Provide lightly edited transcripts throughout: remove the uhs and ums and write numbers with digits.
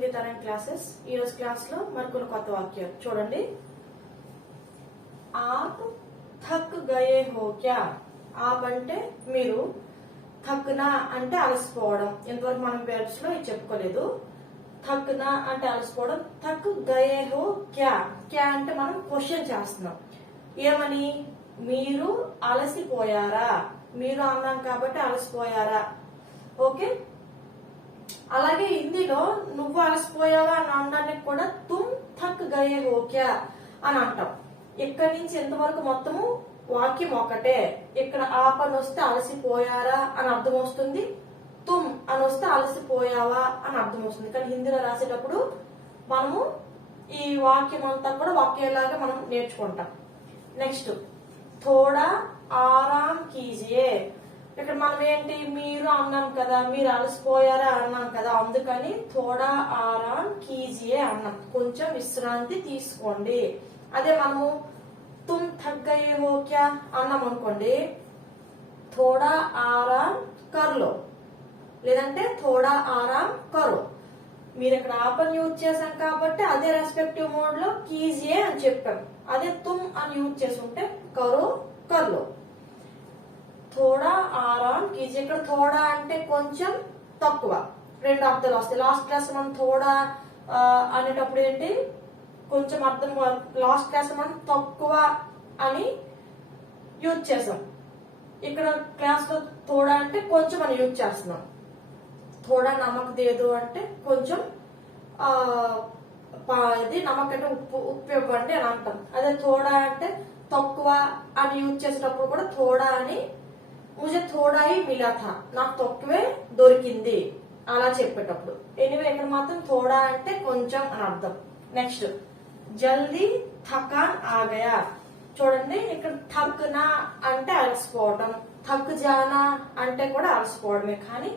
హిందీ తరం క్లాసెస్. ఈ రోజు క్లాస్ లో మరికొన్ని కొత్త వాక్యాలు చూడండి. ఆప్ థక్ గయే హో క్యా? ఆప్ అంటే మీరు, థక్నా అంటే అలసిపోవడం. ఇంతవరకు మనం వెర్బ్స్ లో ఇది చెప్పుకోలేదు. థక్నా అంటే అలసిపోవడం. థక్ గయే హో క్యా? క్యా అంటే మనం క్వశ్చన్ చేస్తున్నాం. ఏమని? మీరు అలసిపోయారా? మీరు అన్నాం కాబట్టి అలసిపోయారా. ఓకే. అలాగే హిందీలో నువ్వు అలసిపోయావా అని అనడానికి కూడా తుమ్ థక్ గయే హో క్యా అని అంటాం. ఇక్కడి నుంచి ఎంతవరకు మొత్తము వాక్యం ఒకటే. ఇక్కడ ఆప్ అని వస్తే అలసిపోయారా అని అర్థం వస్తుంది, తుమ్ అని వస్తే అలసిపోయావా అని అర్థం వస్తుంది. కానీ హిందీలో రాసేటప్పుడు మనము ఈ వాక్యం అంతా కూడా ఒకేలాగా మనం నేర్చుకుంటాం. నెక్స్ట్, థోడా ఆరామ్ కీజియే. ఇక్కడ మనం ఏంటి, మీరు అన్నాం కదా, మీరు అలసిపోయారా అన్నాం కదా, అందుకని థోడా ఆరామ్ కీజియే అన్నాం. కొంచెం విశ్రాంతి తీసుకోండి. అదే మనము తుమ్ థక్ గయే హో క్యా అన్నాం అనుకోండి, థోడా ఆరామ్ కర్లో, లేదంటే థోడా ఆరామ్ కరో. మీరు ఇక్కడ ఆపని యూజ్ చేశాం కాబట్టి అదే రెస్పెక్టివ్ మోడ్ లో కీజియే అని చెప్పాం. అదే తుమ్ అని యూజ్ చేసి ఉంటే కరో కర్లో. థోడా ఆరామ్ కీజియే. ఇక్కడ థోడా అంటే కొంచెం, తక్కువ, రెండు అర్థాలు వస్తాయి. లాస్ట్ క్లాస్ మనం థోడా అనేటప్పుడు ఏంటి, కొంచెం అర్థం. లాస్ట్ క్లాస్ మనం తక్కువ అని యూజ్ చేసాం. ఇక్కడ క్లాస్ లో థోడా అంటే కొంచెం అని యూజ్ చేస్తున్నాం. థోడా నమక్ దేదు అంటే కొంచెం ఇది నమక్ అంటే ఉప్పు ఇవ్వండి అని అంటాం. అదే థోడా అంటే తక్కువ అని యూజ్ చేసేటప్పుడు కూడా థోడా అని, ముజే థోడా హీ మిలా థా, నాకు తక్కువే దొరికింది అలా చెప్పేటప్పుడు. ఎనివే ఇక్కడ మాత్రం థోడా అంటే కొంచెం అని అర్థం. నెక్స్ట్, జల్దీ థకాన్ ఆగయా. చూడండి, ఇక్కడ థక్నా అంటే అలసిపోవడం, థక్ జానా అంటే కూడా అలసిపోవడమే. కానీ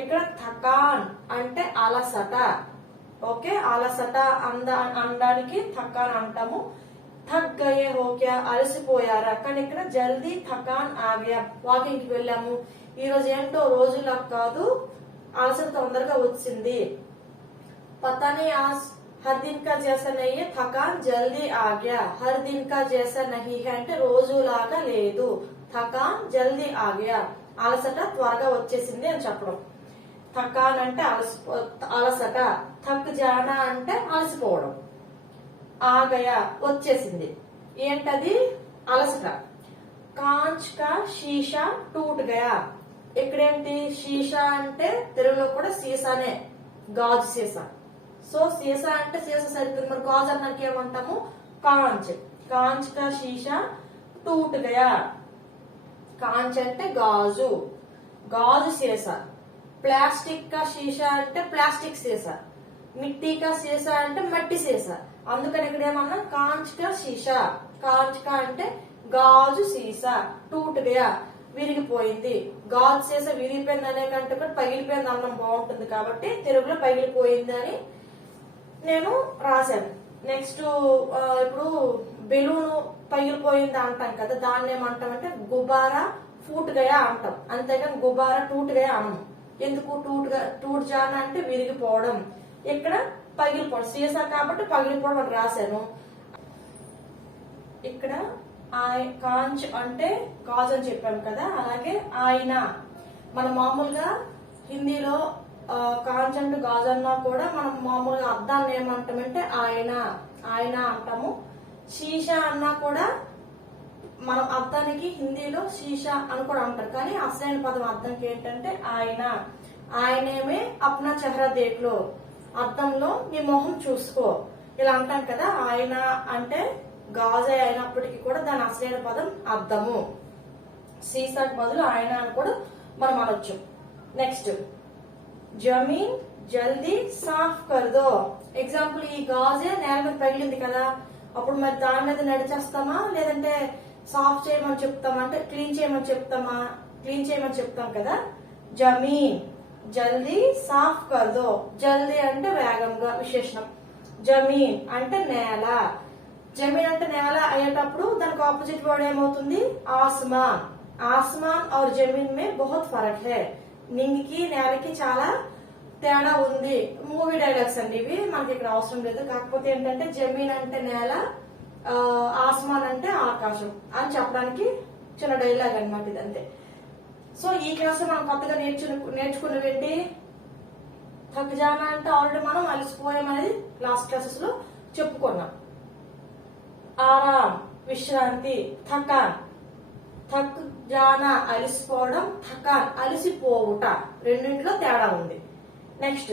ఇక్కడ థకాన్ అంటే అలసట. ఓకే, అలసట అనడానికి థకాన్ అంటాము. థక్ గయే హో క్యా అలసిపోయారా. కానీ ఇక్కడ జల్దీ థకాన్ ఆగయా. వాకింగ్ కి వెళ్ళాము, ఈ రోజు ఏంటో రోజులా కాదు, అలసట తొందరగా వచ్చింది. పతానే ఆజ్ హర్ దిన్ కా జైసా నహీ హై, థకాన్ జల్దీ ఆగయా. హర్ దిన్ కా జైసా నహీ హై అంటే రోజులాగా లేదు, థకాన్ జల్దీ ఆగయా, అలసట త్వరగా వచ్చేసింది అని చెప్పడం. థకాన్ అంటే అలసట, థక్ జానా అంటే అలసిపోవడం, ఆగయా వచ్చేసింది. ఏంటది? అలసట. కాంచ్ కా షీషా టూట్ గయా. ఇక్కడేంటి, షీషా అంటే తెలుగులో కూడా సీసానే, గాజు సీసా. సో సీసా అంటే సీసా సరిపోతుంది. మరి గాజు అన్నానికి ఏమంటాము, కాంచ్. కాంచ్ కా షీషా టూట్ గయా. కాంచ్ అంటే గాజు, గాజు సీసా. ప్లాస్టిక్ కా షీషా అంటే ప్లాస్టిక్ సీసా. మిట్టి కా సీసా అంటే మట్టి సీసా. అందుకని ఇక్కడ ఏమన్నా కాంచ్ కా షీషా. కాంచ్ కా అంటే గాజు సీసా. టూట్ గయా విరిగిపోయింది. గాజు సీసా విరిగిపోయింది అనే కంటే కూడా పగిలిపోయింది అన్నం బాగుంటుంది కాబట్టి తెలుగులో పగిలిపోయింది అని నేను రాశాను. నెక్స్ట్, ఇప్పుడు బెలూన్ పగిలిపోయింది అంటాం కదా, దాన్ని ఏమంటామంటే గుబారా ఫూట్ గయా అంటాం. అంతేగాని గుబారా టూట్ గయా అనం. ఎందుకు? టూట్ జానా అంటే విరిగిపోవడం, ఇక్కడ పగిలిపోవడం. సీసా కాబట్టి పగిలిపోవడం అని రాశాను. ఇక్కడ కాంచ్ అంటే గాజు అని చెప్పాము కదా, అలాగే ఆయన. మనం మామూలుగా హిందీలో కాంచ్ అంటే గాజు అన్నా కూడా మనం మామూలుగా అర్థాన్ని ఏమంటామంటే ఆయన, ఆయన అంటాము. షీషా అన్నా కూడా మనం అర్థానికి హిందీలో షీషా అని కూడా అంటారు. కానీ అసలైన పదం అర్థంకి ఏంటంటే ఆయన. ఆయనేమే అప్నా చెహరా దేఖ్లో, అర్థంలో నీ మొహం చూసుకో ఇలా అంటాం కదా. ఆయన అంటే గాజే అయినప్పటికీ కూడా దాని అసలైన పదం అర్థము. సీసాకి బదులు ఆయన అని కూడా మనం అనొచ్చు. నెక్స్ట్, జమీన్ జల్దీ సాఫ్ కర్దో. ఎగ్జాంపుల్, ఈ గాజే నేల మీద తగిలింది కదా, అప్పుడు మరి దాని మీద నడిచేస్తామా లేదంటే సాఫ్ చేయమని చెప్తామా అంటే క్లీన్ చేయమని చెప్తామా? క్లీన్ చేయమని చెప్తాం కదా. జమీన్ జల్దీ సాఫ్ కర్దో. జల్దీ అంటే వేగంగా విశేషణం. జమీన్ అంటే నేల. జమీన్ అంటే నేల అయ్యేటప్పుడు దానికి ఆపోజిట్ వర్డ్ ఏమవుతుంది? ఆస్మాన్. ఆస్మాన్ और जमीन में बहुत फर्क है. నింగికి నేలకి చాలా తేడా ఉంది. మూవీ డైలాగ్స్ అండి ఇవి, మనకి ఇక్కడ అవసరం లేదు. కాకపోతే ఏంటంటే జమీన్ అంటే నేల, ఆస్మాన్ అంటే ఆకాశం అని చెప్పడానికి చిన్న డైలాగ్ అనమాట ఇది, అంతే. సో ఈ క్లాస్ లో మనం కొత్తగా నేర్చుకున్నవి ఏంటి? థక్ జానా అంటే ఆల్రెడీ మనం అలసిపోయాం అనేది లాస్ట్ క్లాసెస్ లో చెప్పుకున్నాం. ఆరాం విశ్రాంతి, థకాన్. థక్ జానా అలసిపోవడం, థకాన్ అలసిపోవుట, రెండింటిలో తేడా ఉంది. నెక్స్ట్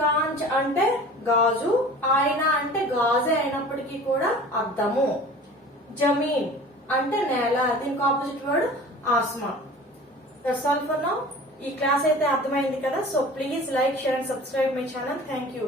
కాంచ్ అంటే గాజు, ఆయన అంటే గాజే అయినప్పటికీ కూడా అద్దము. జమీన్ అంటే నేల, దీనికి ఆపోజిట్ వర్డ్ ఆస్మాన్. That's all for now. ఈ క్లాస్ అయితే అర్థమైంది కదా. So please like, share and subscribe my channel. Thank you.